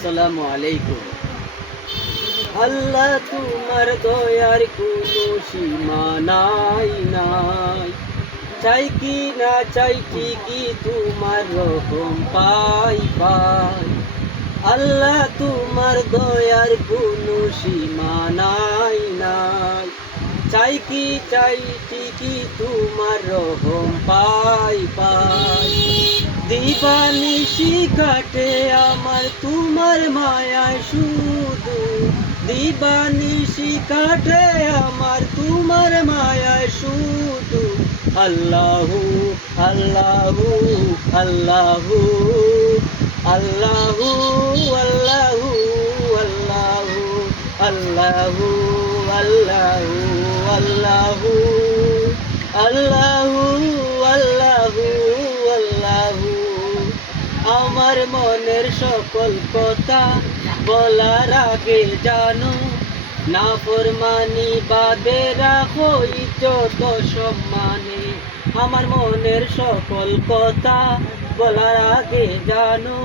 আসসালামু আলাইকুম। আল্লাহ তোমার দয়ার কোনো সীমা নাই নাই, চাই কি না চাই ঠিকই তোমার রহম পাই পাই। আল্লাহ তোমার দয়ার কোনো সীমা নাই নাই, চাই কি চাই ঠিকই তোমার রহম পাই পাই। দিবানিশি কাটে আমার তোমার মায়ায় শুধু, দিবানিশি কাটে আমার তোমার মায়ায় শুধু। আল্লাহু আল্লাহু আল্লাহু আল্লাহু আল্লাহু আল্লাহু আল্লাহু আল্লাহু আল্লাহু আল্লাহু আল্লাহু আল্লাহু। আমার মনের সকল কথা বলার আগে জানো, না ফরমানি বাদে রাখো ইজ্জত সম্মানে। আমার মনের সকল কথা বলার আগে জানো,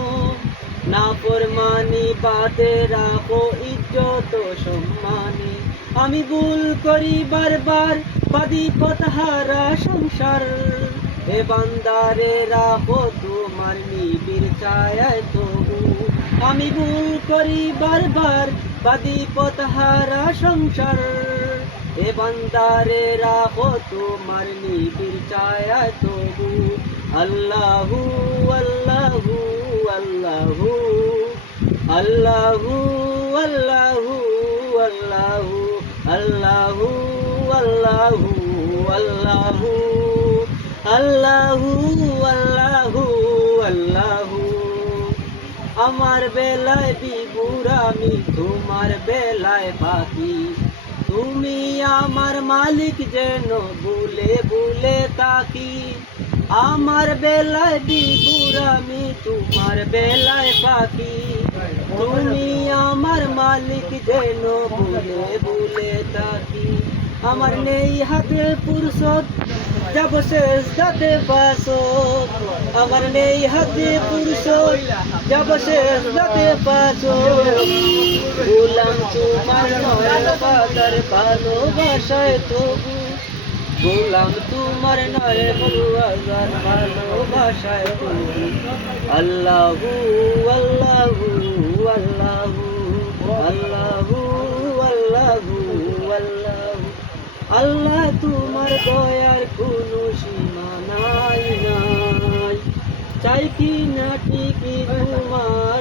না ফরমানি বাদে রাখো ইজ্জত সম্মানে। আমি ভুল করি বারবার, বাদি পথহারা সংসার, এ বান্দারে রাখো তোমার নিবিড় ছায়ায় তবু। আমি ভুল করি বারবার, বাদি পথহারা সংসার, এ বান্দারে রাখো তোমার নিবিড় ছায়ায় তবু। আল্লাহু আল্লাহু আল্লাহু আল্লাহু আল্লাহু আল্লাহু আল্লাহু আল্লাহু আল্লাহু আল্লাহু আল্লাহু আল্লাহু। আমার বেলায় বিভুর আমি, তোমার বেলায় বাকি, তুমি আমার মালিক যেন ভুলে ভুলে তাকি। আমার বেলায় বিভুর আমি, তোমার বেলায় পাখি, তুমি আমার মালিক যেন ভুলে ভুলে তাকি। আমার নেই হাতে ফুরসত, যাব সেজদাতে বাসত, আমার নেই হাতে ফুরসত, যাব সেজদাতে বাসত। গোলাম তোমার নয় বাজার ভালোবাসায় তবু, গোলাম তোমার নয় বাজার ভালোবাসায় তবু। আল্লাহু আল্লাহু আল্লাহু আল্লাহু আল্লাহু আল্লাহু। আল্লাহ তোমার দয়ার কোনো সীমা নাই নাই, চাই কি না ঠিকই তোমার